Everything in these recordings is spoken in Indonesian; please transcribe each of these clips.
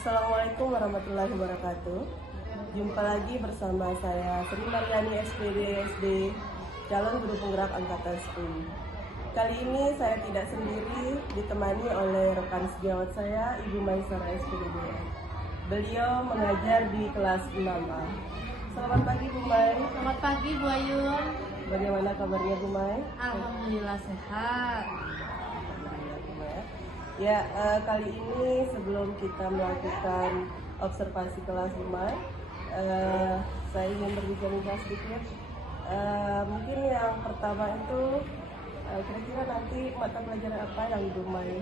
Assalamualaikum warahmatullahi wabarakatuh. Jumpa lagi bersama saya Sri Mariani SPD SD, calon guru penggerak angkatan 10. Kali ini saya tidak sendiri, ditemani oleh rekan sejawat saya, Ibu Maisara SPD. Beliau mengajar di kelas 6A. Selamat pagi Bu Mai. Selamat pagi Bu Ayun. Bagaimana kabarnya Bu Mai? Alhamdulillah sehat. Ya, kali ini sebelum kita melakukan observasi kelas Bu Mai, saya ingin berbicara sedikit. Mungkin yang pertama itu kira-kira nanti mata pelajaran apa yang Bu Mai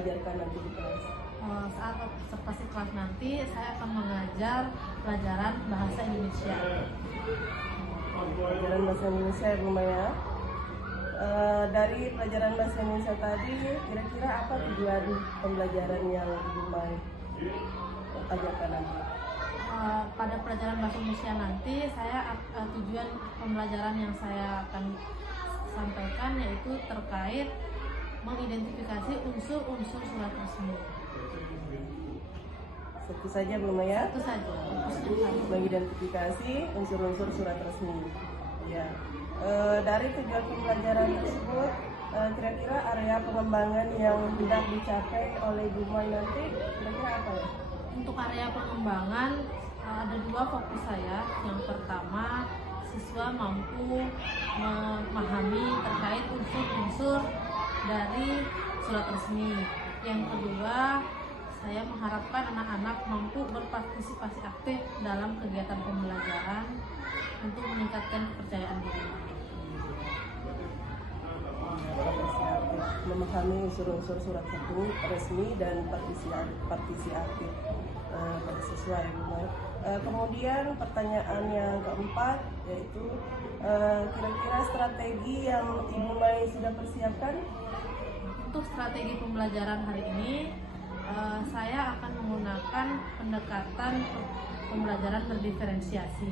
ajarkan nanti di kelas? Saat observasi kelas nanti saya akan mengajar pelajaran bahasa Indonesia. Pelajaran bahasa Indonesia ya Bu Mai ya. Dari pelajaran bahasa Indonesia tadi, kira-kira apa tujuan pembelajaran yang Ibu Mai ajarkan nanti? Pada pelajaran bahasa Indonesia nanti, tujuan pembelajaran yang saya akan sampaikan yaitu terkait mengidentifikasi unsur-unsur surat resmi. Itu saja Bu Mai ya? Itu saja. Mengidentifikasi unsur-unsur surat resmi. Ya. Dari tujuan pembelajaran tersebut, kira-kira area pengembangan yang hendak dicapai oleh Bu Mai nanti kira-kira apa ya? Untuk area pengembangan ada dua fokus saya. Yang pertama, siswa mampu memahami terkait unsur-unsur dari surat resmi. Yang kedua, saya mengharapkan anak-anak mampu berpartisipasi aktif dalam kegiatan pembelajaran untuk meningkatkan kepercayaan diri. Memahami unsur-unsur surat resmi dan partisi aktif pada siswa ya Bu Mai. Kemudian pertanyaan yang keempat yaitu kira-kira strategi yang Ibu Mai sudah persiapkan? Untuk strategi pembelajaran hari ini saya akan menggunakan pendekatan pembelajaran berdiferensiasi,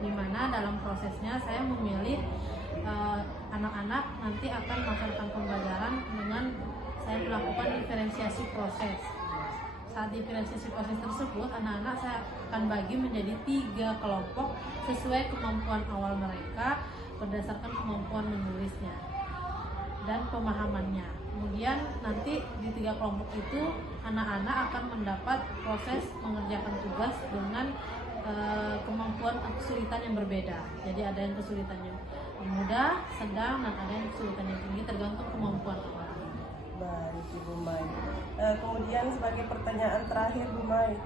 di mana dalam prosesnya saya memilih anak-anak nanti akan melakukan pembelajaran dengan saya melakukan diferensiasi proses. Saat diferensiasi proses tersebut, anak-anak saya akan bagi menjadi 3 kelompok sesuai kemampuan awal mereka berdasarkan kemampuan menulisnya dan pemahamannya. Kemudian nanti di 3 kelompok itu anak-anak akan mendapat proses mengerjakan tugas dengan kemampuan kesulitan yang berbeda. Jadi ada yang kesulitannya mudah, sedang, dan ada yang kesulitan yang tinggi tergantung kemampuan orang. Baik Ibu Mai. Kemudian sebagai pertanyaan terakhir Bu Mai,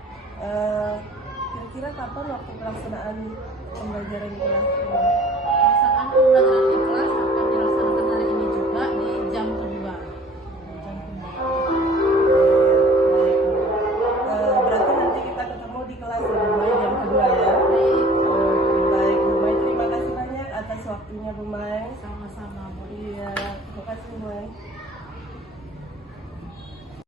kira-kira kapan waktu pelaksanaan pembelajaran di kelas? Pelaksanaan pembelajaran di kelas akan dilaksanakan hari ini juga di jam kedua. Berarti nanti kita ketemu di kelas Bu Mai jam kedua ya. Baik Bu Mai, terima kasih banyak atas waktunya Bu Mai. Sama-sama Bu. Iya, terima kasih Bu Mai.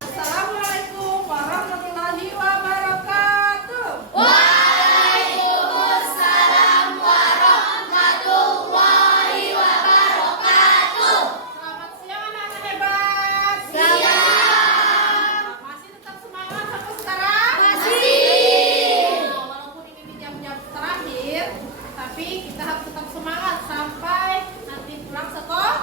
Assalamualaikum warahmatullahi wabarakatuh. Waalaikumsalam warahmatullahi wabarakatuh. Selamat siang anak-anak hebat. Siang. Masih tetap semangat sampai sekarang? Masih. Nah, walaupun ini di jam-jam terakhir, tapi kita harus tetap semangat sampai nanti pulang sekolah.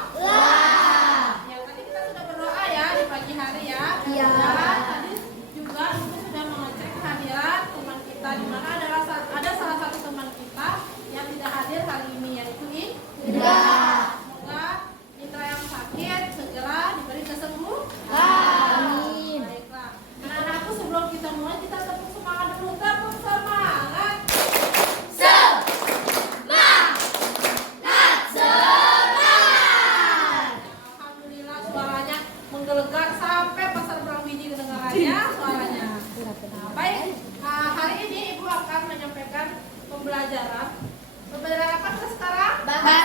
Ya, tadi kita sudah berdoa ya di pagi hari ya. Iya. Dan tadi juga kita sudah mengecek kehadiran teman kita, di mana ada salah satu teman kita yang tidak hadir hari ini, yaitu Indra. Semoga Indra yang sakit segera diberi kesembuhan. Amin. Baiklah. Anak-anakku, sebelum kita mulai, kita tepuk semangat dulu. Tepuk semangat. Alhamdulillah suaranya menggelegar sampai pasar Berawiji kedengarannya suaranya. Nah, baik, hari ini Ibu akan menyampaikan pembelajaran. Pembelajaran apa kita sekarang? Bahasa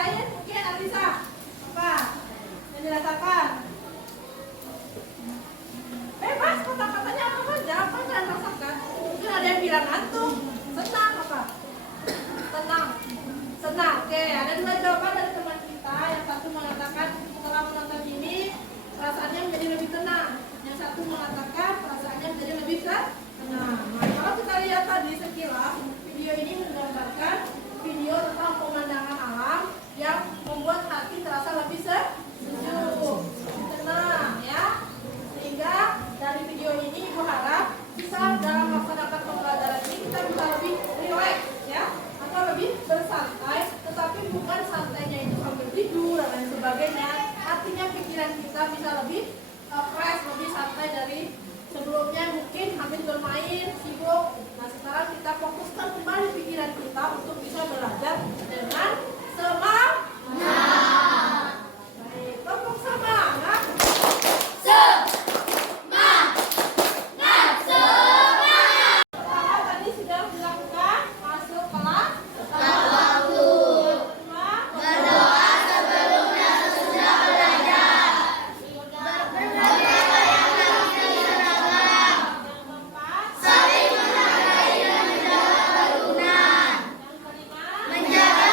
lain mungkin Alisa apa yang dirasakan? Bebas kata-katanya apa saja, apa yang kalian rasakan? Mungkin ada yang bilang ngantuk, senang apa? Senang. Oke, ada dua jawaban dari teman kita. Yang satu mengatakan setelah menonton ini perasaannya menjadi lebih tenang. Yang satu mengatakan perasaannya menjadi lebih tenang. Nah, kalau kita lihat tadi sekilas video ini menggambarkan video tentang pemandangan alam yang membuat hati terasa lebih sejuk, tenang ya. Sehingga dari video ini Ibu harap bisa dalam melaksanakan pembelajaran ini kita bisa lebih rileks ya, atau lebih bersantai, tetapi bukan santainya itu sambil tidur dan lain sebagainya. Artinya pikiran kita bisa lebih fresh, lebih santai dari sebelumnya, mungkin habis bermain, sibuk. Nah sekarang kita fokuskan kembali pikiran kita untuk bisa belajar dengan semangat. Baik, kelompok semangat. Pertama tadi sudah dilakukan masuk kelas. Berdoa sebelum dan sesudah belajar. Saling menghargai dan menjaga kerukunan. Menjaga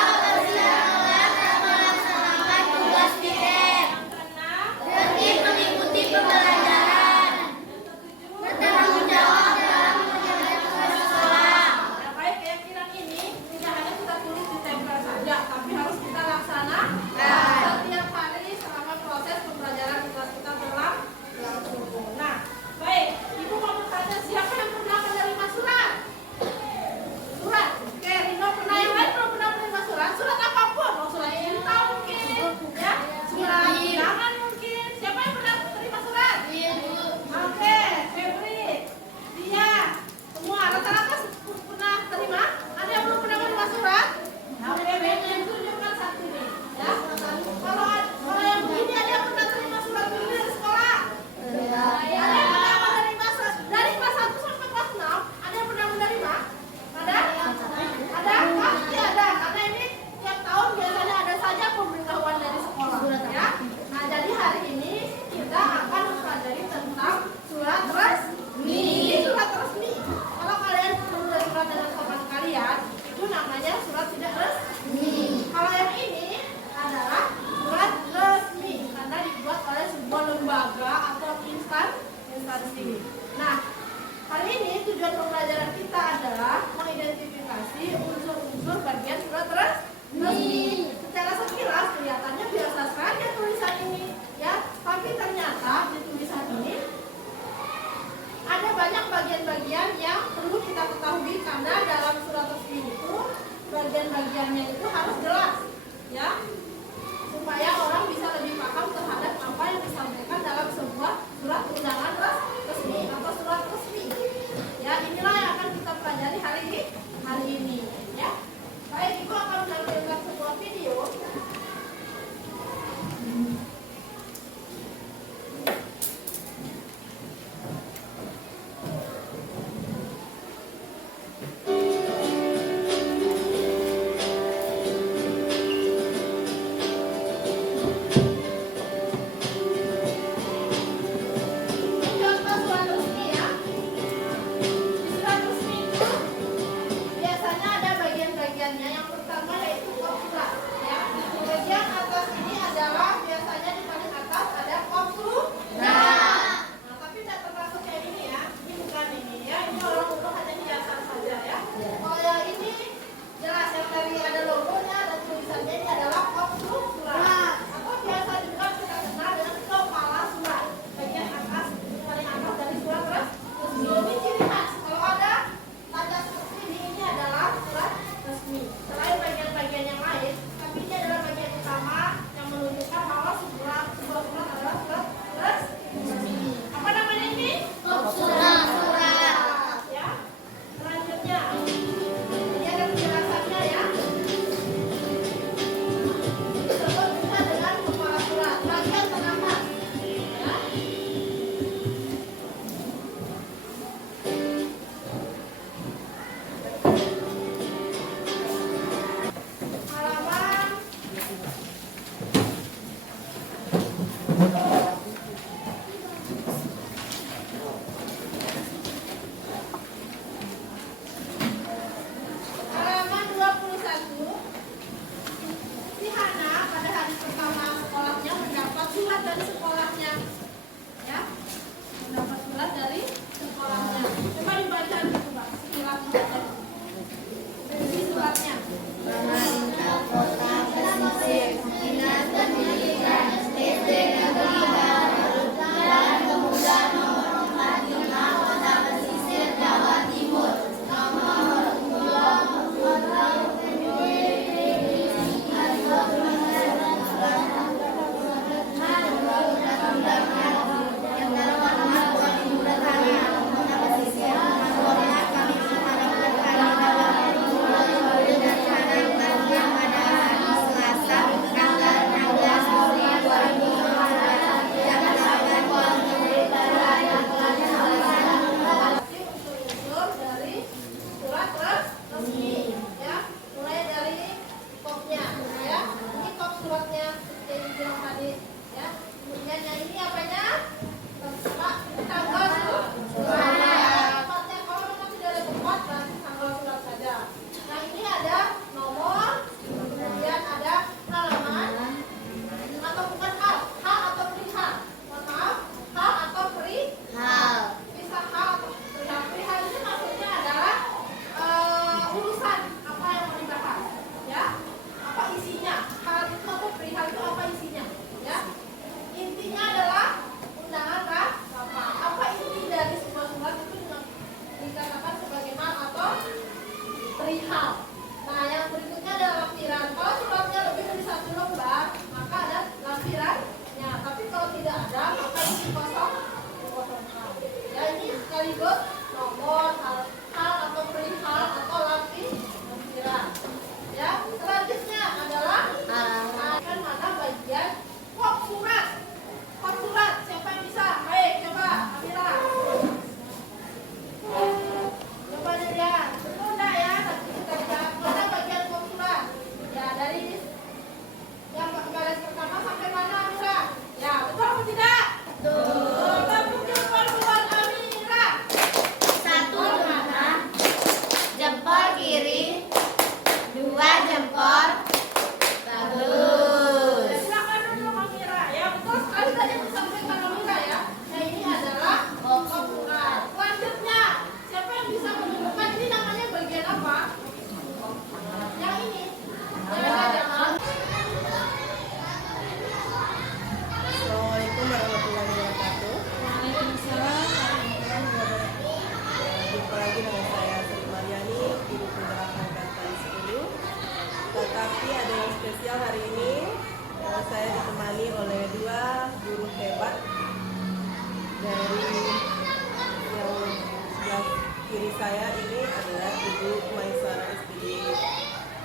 Ibu Maisara SPD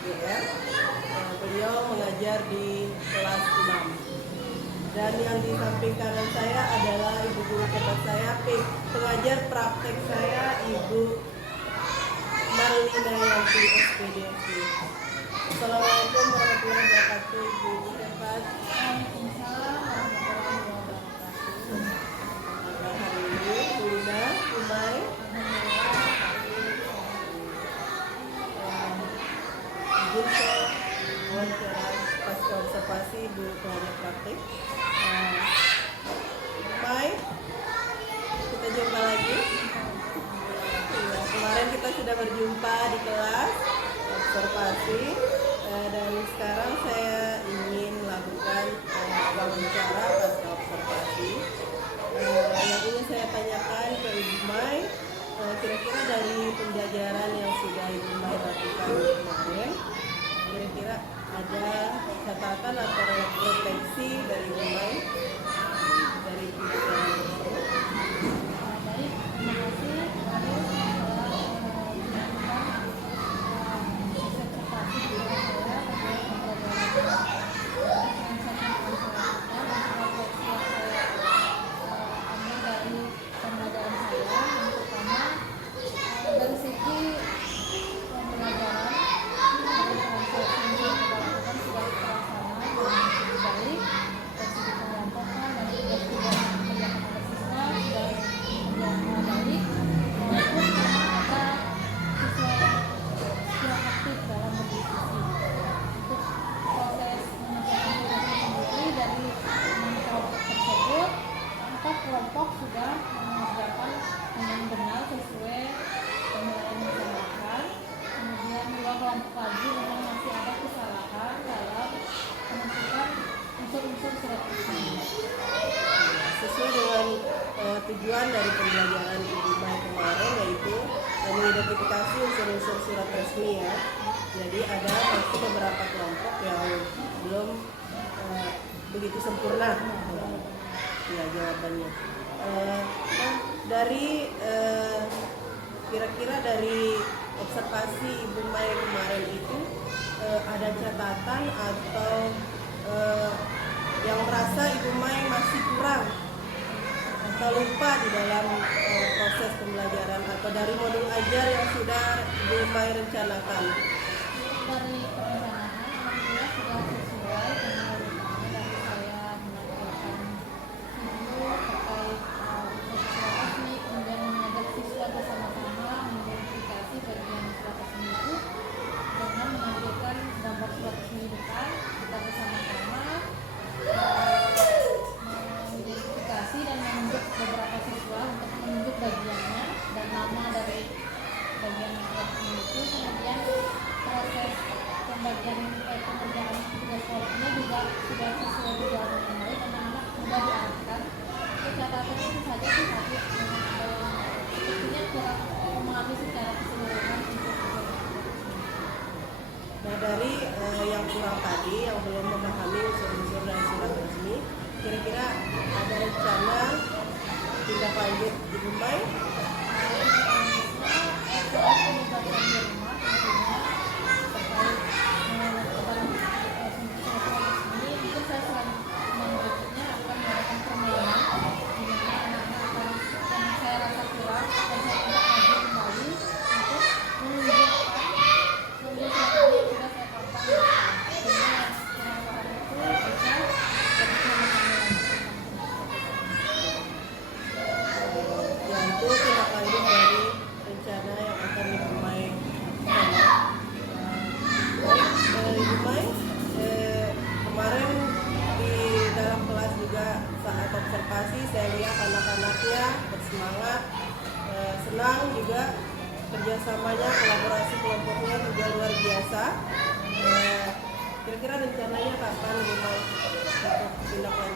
GR. Beliau mengajar di kelas 6. Dan yang di samping kanan saya adalah ibu guru hebat saya, pengajar praktek saya Ibu Marlina Yanti SPD. Assalamualaikum warahmatullahi wabarakatuh, Ibu hebat. Waalaikumsalam warahmatullahi wabarakatuh. Hari ini Bu Lina, Umay, izin saya wawancara pasca observasi Ibu pengajar praktik. Umay, kita jumpa lagi. Ya, kemarin kita sudah berjumpa di kelas observasi, dan sekarang saya ingin melakukan wawancara pasca observasi. Yang ingin saya tanyakan ke Ibu Mai, kira-kira dari pembelajaran yang sudah Ibu Mai lakukan kemarin, kira-kira ada catatan atau refleksi dari Ibu Mai dari pembelajaran tersebut? Baik, terima kasih. Dari segi pembelajaran, sudah terlaksana dengan cukup baik. Dari segi pengelompokan dan tugas-tugas yang dikerjakan oleh siswa sudah berjalan baik, maupun ada siswa yang aktif dalam berdiskusi. Untuk proses mengerjakan tugasnya sendiri dari 6 kelompok tersebut, 4 kelompok sudah mengerjakan dengan benar sesuai penilaian yang dilakukan. Kemudian 2 kelompok lagi memang masih ada kesalahan dalam menentukan unsur-unsur surat resmi. Sesuai dengan tujuan dari pembelajaran Ibu Mai kemarin, yaitu mengidentifikasi unsur-unsur surat resmi ya. Jadi ada masih beberapa kelompok yang belum begitu sempurna ya jawabannya. Dari kira-kira dari observasi Ibu Mai kemarin itu ada catatan atau yang merasa Ibu Mai masih kurang atau lupa di dalam proses pembelajaran atau dari modul ajar yang sudah Ibu Mai rencanakan? Dari perencanaan, alhamdulillah sudah sesuai dengan urutannya dari saya menampilkan video terkait proses surat resmi, kemudian mengajak siswa bersama-sama mengidentifikasi bagian surat resmi itu dengan menampilkan gambar surat resmi di depan. Kita bersama-sama mengidentifikasi dan menunjuk beberapa siswa untuk menunjuk bagiannya dan nama dari bagian surat resmi itu. Kemudian proses pembagian pengerjaan tugas kelompoknya juga sudah sesuai berjalan dengan baik. Anak-anak sudah diarahkan. Catatannya itu saja sih tadi sepertinya kurang memahami secara keseluruhan untuk Nah, dari yang kurang tadi, yang belum memahami unsur-unsur dari surat resmi, kira-kira ada rencana tindak lanjut Ibu Mai? Soal penugasan di rumah tentunya terkait kepada surat resmi, mungkin saya selanjutnya berikutnya akan mengadakan permainan di mana anak-anak akan yang saya rasa kurang akan saya ajak maju kembali untuk menunjukkan surat resmi yang sudah saya paparkan, sehingga yang kurang paham itu bisa lebih memahami Ya, itu tindak lanjut dari rencana yang akan Ibu Mai lakukan. Baik, Ibu Mai, kemarin di dalam kelas juga saat observasi saya lihat anak-anaknya bersemangat, senang juga kerjasamanya, kolaborasi kelompoknya juga luar biasa. Kira-kira rencananya kapan Ibu Mai untuk tindak lanjut?